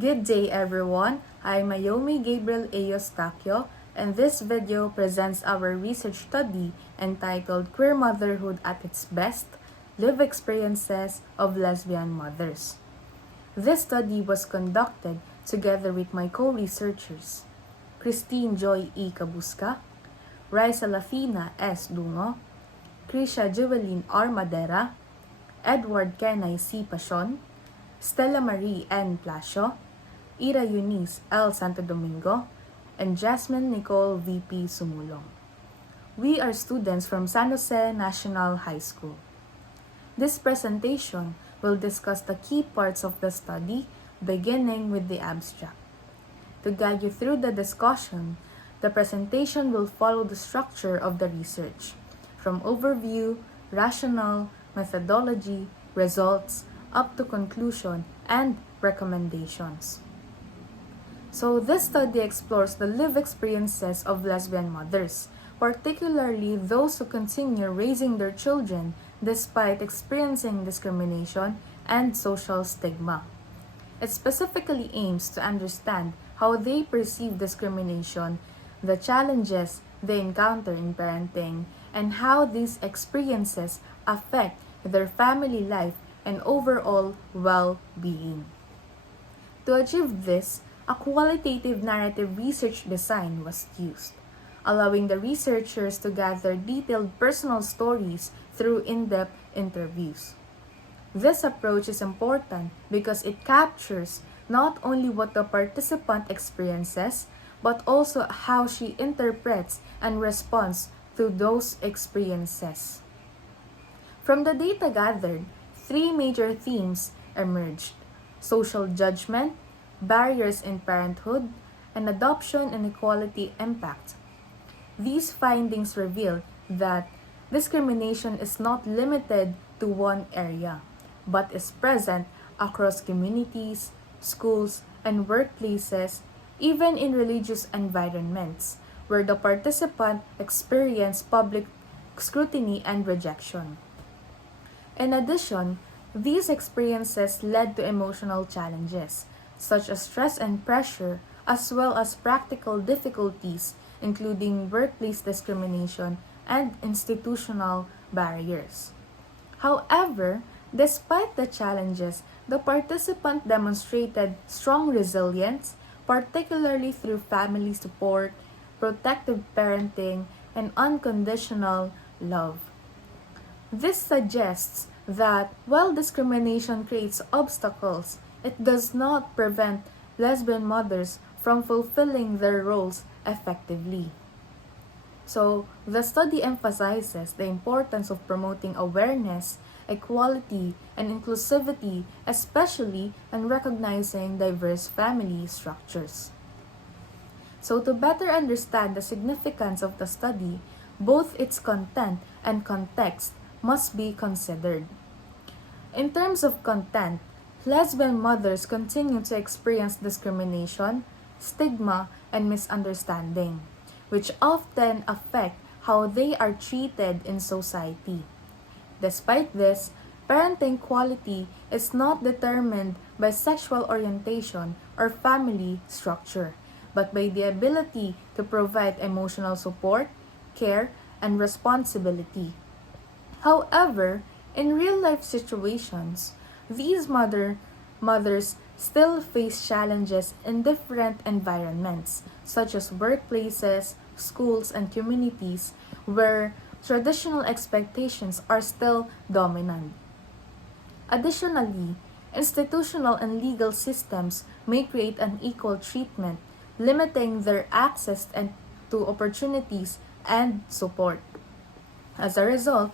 Good day everyone, I'm Mayumi Gabriel Eustachio, and this video presents our research study entitled Queer Motherhood at its Best, Live Experiences of Lesbian Mothers. This study was conducted together with my co-researchers, Christine Joy E. Cabusca, Raisa Lafina S. Dungo, Krisha Jewelyn R. Madera, Edward Kenay C. Pasion, Stella Marie N. Plasio, Ira Eunice L. Santo Domingo, and Jasmine Nicole V.P. Sumulong. We are students from San Jose National High School. This presentation will discuss the key parts of the study, beginning with the abstract. To guide you through the discussion, the presentation will follow the structure of the research, from overview, rationale, methodology, results, up to conclusion, and recommendations. So this study explores the lived experiences of lesbian mothers, particularly those who continue raising their children despite experiencing discrimination and social stigma. It specifically aims to understand how they perceive discrimination, the challenges they encounter in parenting, and how these experiences affect their family life and overall well-being. To achieve this, a qualitative narrative research design was used, allowing the researchers to gather detailed personal stories through in-depth interviews. This approach is important because it captures not only what the participant experiences, but also how she interprets and responds to those experiences. From the data gathered, three major themes emerged: social judgment, barriers in parenthood, and adoption inequality impact. These findings reveal that discrimination is not limited to one area, but is present across communities, schools, and workplaces, even in religious environments, where the participant experience public scrutiny and rejection. In addition, these experiences led to emotional challenges, such as stress and pressure, as well as practical difficulties, including workplace discrimination and institutional barriers. However, despite the challenges, the participant demonstrated strong resilience, particularly through family support, protective parenting, and unconditional love. This suggests that while discrimination creates obstacles, it does not prevent lesbian mothers from fulfilling their roles effectively. So, the study emphasizes the importance of promoting awareness, equality, and inclusivity, especially in recognizing diverse family structures. So, to better understand the significance of the study, both its content and context must be considered. In terms of content, lesbian mothers continue to experience discrimination, stigma, and misunderstanding, which often affect how they are treated in society. Despite this, parenting quality is not determined by sexual orientation or family structure, but by the ability to provide emotional support, care, and responsibility. However, in real-life situations, these mothers still face challenges in different environments, such as workplaces, schools, and communities where traditional expectations are still dominant. Additionally, institutional and legal systems may create unequal treatment, limiting their access to opportunities and support. As a result,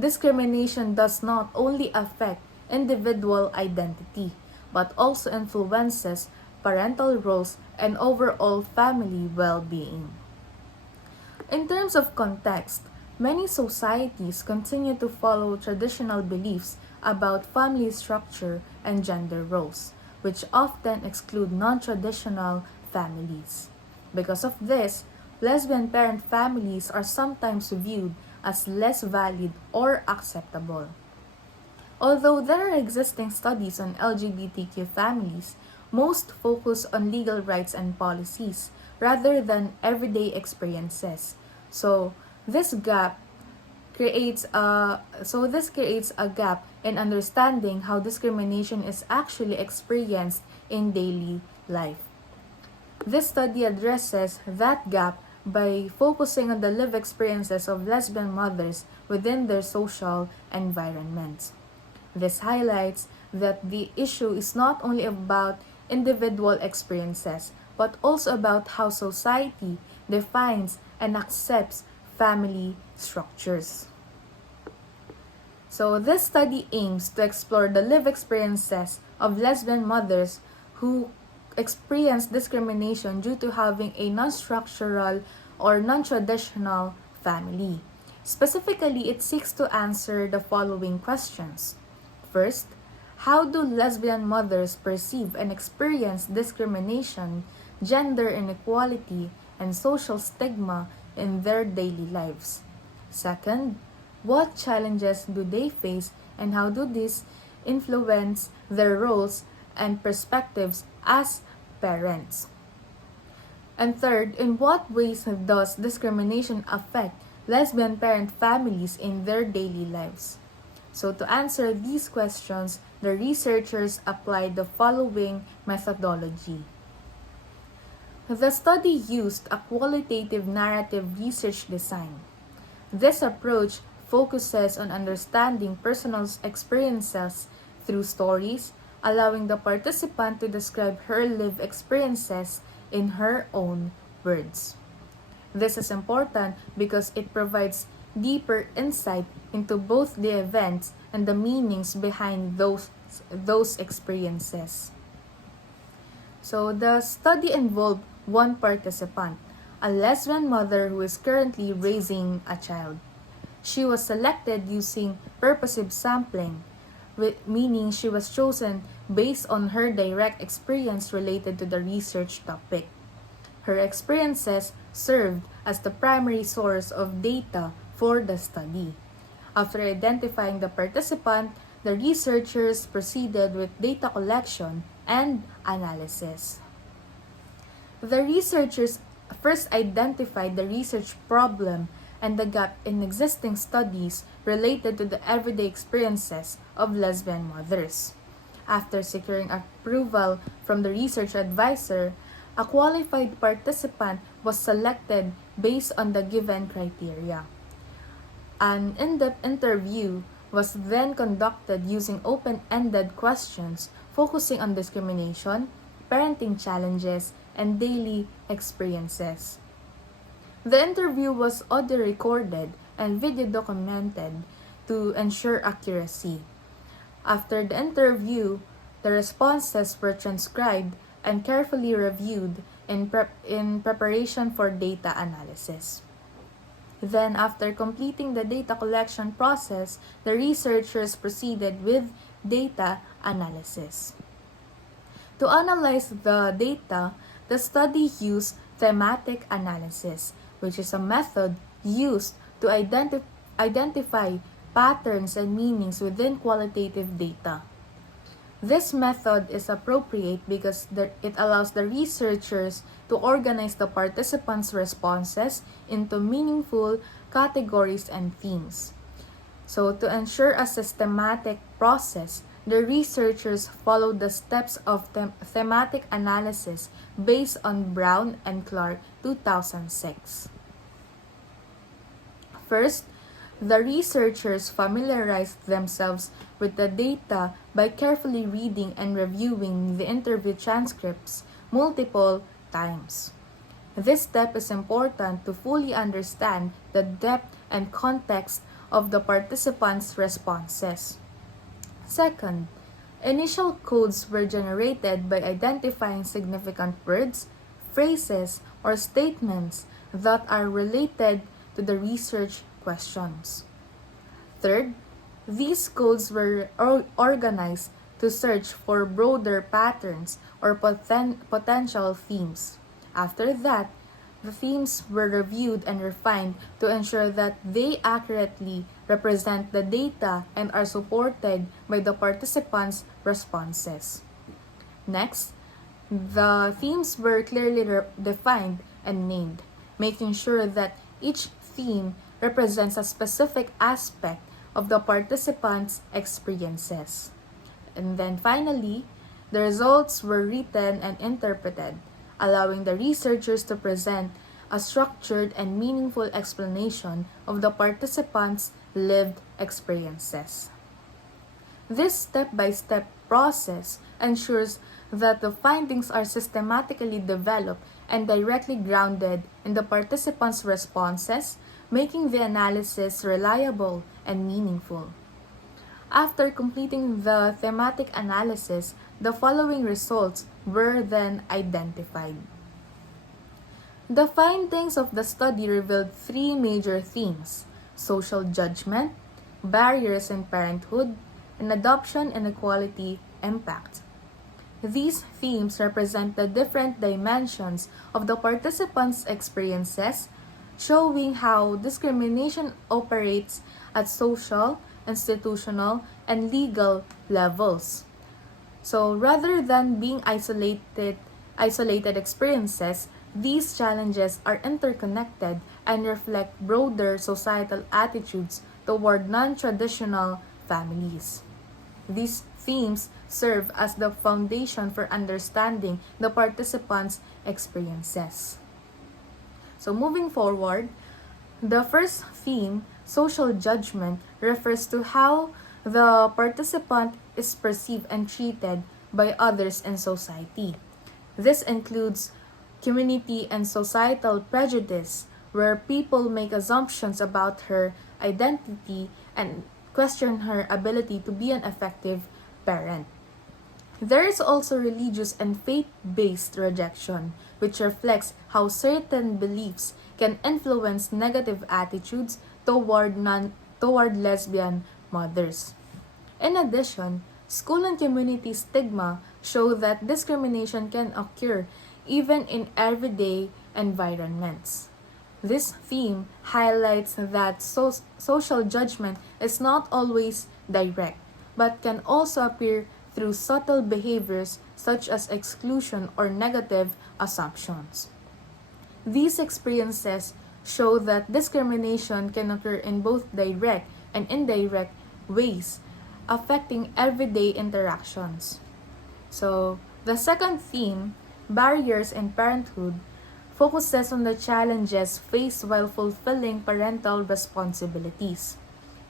discrimination does not only affect individual identity, but also influences parental roles and overall family well-being. In terms of context, many societies continue to follow traditional beliefs about family structure and gender roles, which often exclude non-traditional families. Because of this, lesbian parent families are sometimes viewed as less valid or acceptable. Although there are existing studies on LGBTQ families, most focus on legal rights and policies rather than everyday experiences. So this gap creates a gap in understanding how discrimination is actually experienced in daily life. This study addresses that gap by focusing on the lived experiences of lesbian mothers within their social environments. This highlights that the issue is not only about individual experiences, but also about how society defines and accepts family structures. So, this study aims to explore the lived experiences of lesbian mothers who experience discrimination due to having a non-structural or non-traditional family. Specifically, it seeks to answer the following questions. First, how do lesbian mothers perceive and experience discrimination, gender inequality, and social stigma in their daily lives? Second, what challenges do they face and how do these influence their roles and perspectives as parents? And third, in what ways does discrimination affect lesbian parent families in their daily lives? So to answer these questions, the researchers applied the following methodology. The study used a qualitative narrative research design. This approach focuses on understanding personal experiences through stories, allowing the participant to describe her lived experiences in her own words. This is important because it provides deeper insight into both the events and the meanings behind those experiences. So the study involved one participant, a lesbian mother who is currently raising a child. She was selected using purposive sampling, meaning she was chosen based on her direct experience related to the research topic. Her experiences served as the primary source of data for the study. After identifying the participant, the researchers proceeded with data collection and analysis. The researchers first identified the research problem and the gap in existing studies related to the everyday experiences of lesbian mothers. After securing approval from the research advisor, a qualified participant was selected based on the given criteria. An in-depth interview was then conducted using open-ended questions focusing on discrimination, parenting challenges, and daily experiences. The interview was audio recorded and video documented to ensure accuracy. After the interview, the responses were transcribed and carefully reviewed in preparation for data analysis. Then, after completing the data collection process, the researchers proceeded with data analysis. To analyze the data, the study used thematic analysis, which is a method used to identify patterns and meanings within qualitative data. This method is appropriate because it allows the researchers to organize the participants' responses into meaningful categories and themes. So, to ensure a systematic process, the researchers followed the steps of thematic analysis based on Brown and Clark 2006. First, the researchers familiarized themselves with the data by carefully reading and reviewing the interview transcripts multiple times. This step is important to fully understand the depth and context of the participants' responses. Second, initial codes were generated by identifying significant words, phrases, or statements that are related to the research questions. Third, these codes were organized to search for broader patterns or potential themes. After that, the themes were reviewed and refined to ensure that they accurately represent the data and are supported by the participants' responses. Next, The themes were clearly defined and named, making sure that each theme represents a specific aspect of the participants' experiences. And then finally, the results were written and interpreted, allowing the researchers to present a structured and meaningful explanation of the participants' lived experiences. This step-by-step process ensures that the findings are systematically developed and directly grounded in the participants' responses, making the analysis reliable and meaningful. After completing the thematic analysis, the following results were then identified. The findings of the study revealed three major themes: social judgment, barriers in parenthood, and adoption inequality impact. These themes represent the different dimensions of the participants' experiences, showing how discrimination operates at social, institutional, and legal levels. So rather than being isolated experiences, these challenges are interconnected and reflect broader societal attitudes toward non-traditional families. These themes serve as the foundation for understanding the participants' experiences. So moving forward, the first theme, social judgment, refers to how the participant is perceived and treated by others in society. This includes community and societal prejudice, where people make assumptions about her identity and question her ability to be an effective parent. There is also religious and faith-based rejection, which reflects how certain beliefs can influence negative attitudes toward lesbian mothers. In addition, school and community stigma show that discrimination can occur even in everyday environments. This theme highlights that social judgment is not always direct, but can also appear through subtle behaviors such as exclusion or negative assumptions. These experiences show that discrimination can occur in both direct and indirect ways, affecting everyday interactions. So, the second theme, barriers in parenthood, focuses on the challenges faced while fulfilling parental responsibilities.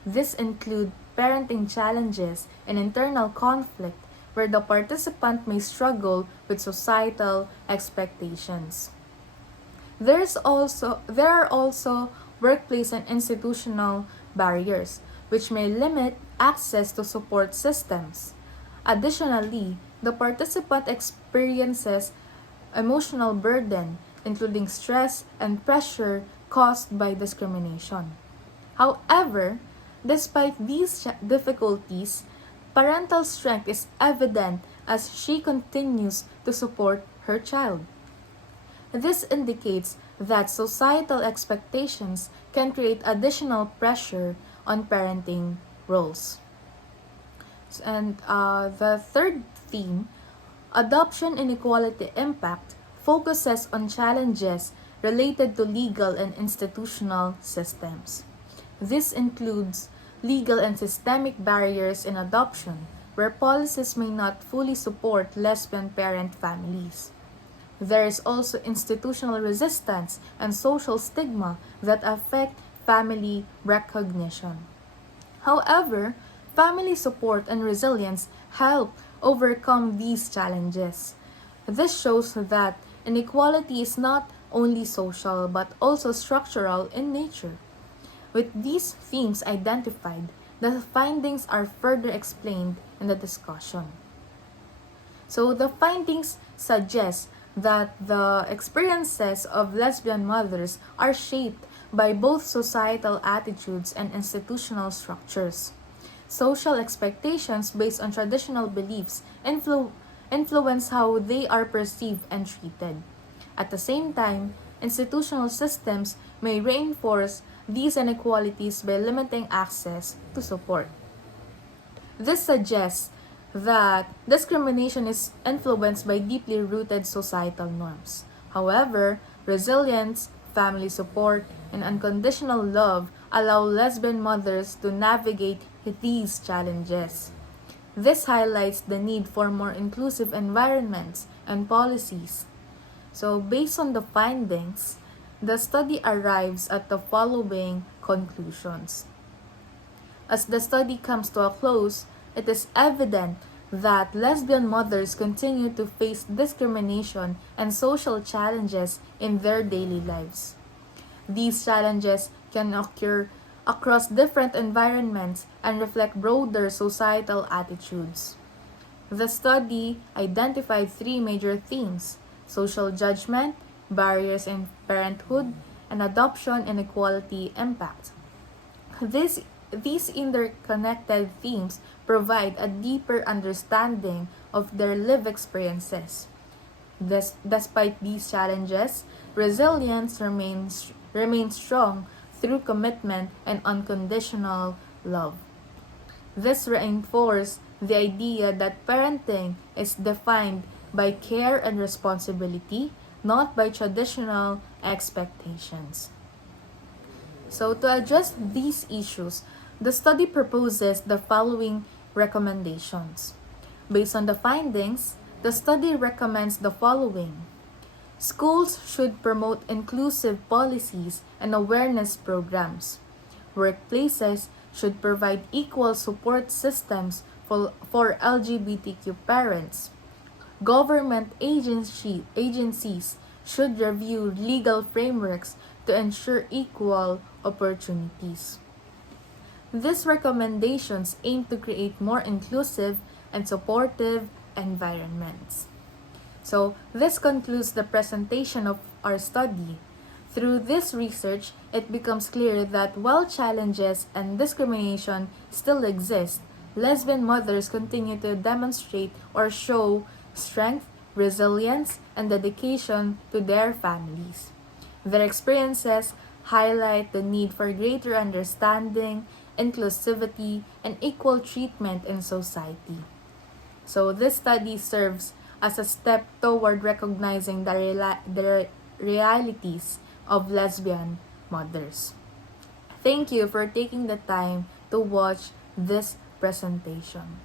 This include parenting challenges and internal conflict where the participant may struggle with societal expectations. There are also workplace and institutional barriers which may limit access to support systems. Additionally, the participant experiences emotional burden, including stress and pressure caused by discrimination. However, despite these difficulties, parental strength is evident as she continues to support her child. This indicates that societal expectations can create additional pressure on parenting roles. And the third theme, adoption inequality impact, focuses on challenges related to legal and institutional systems. This includes legal and systemic barriers in adoption, where policies may not fully support lesbian parent families. There is also institutional resistance and social stigma that affect family recognition. However, family support and resilience help overcome these challenges. This shows that inequality is not only social but also structural in nature. With these themes identified, the findings are further explained in the discussion. So the findings suggest that the experiences of lesbian mothers are shaped by both societal attitudes and institutional structures. Social expectations based on traditional beliefs influence how they are perceived and treated. At the same time, institutional systems may reinforce these inequalities by limiting access to support. This suggests that discrimination is influenced by deeply rooted societal norms. However, resilience, family support, and unconditional love allow lesbian mothers to navigate these challenges. This highlights the need for more inclusive environments and policies. So, based on the findings, the study arrives at the following conclusions. As the study comes to a close, it is evident that lesbian mothers continue to face discrimination and social challenges in their daily lives. These challenges can occur across different environments and reflect broader societal attitudes. The study identified three major themes: social judgment, barriers in parenthood, and adoption inequality impact. These interconnected themes provide a deeper understanding of their lived experiences. Despite these challenges, resilience remains strong through commitment and unconditional love. This reinforces the idea that parenting is defined by care and responsibility, not by traditional expectations. So, to address these issues, the study proposes the following recommendations. Based on the findings, the study recommends the following. Schools should promote inclusive policies and awareness programs. Workplaces should provide equal support systems for LGBTQ parents. Government agencies should review legal frameworks to ensure equal opportunities. These recommendations aim to create more inclusive and supportive environments. So, this concludes the presentation of our study. Through this research, it becomes clear that while challenges and discrimination still exist, lesbian mothers continue to demonstrate or show strength, resilience, and dedication to their families. Their experiences highlight the need for greater understanding, inclusivity, and equal treatment in society. So, this study serves as a step toward recognizing the realities of lesbian mothers. Thank you for taking the time to watch this presentation.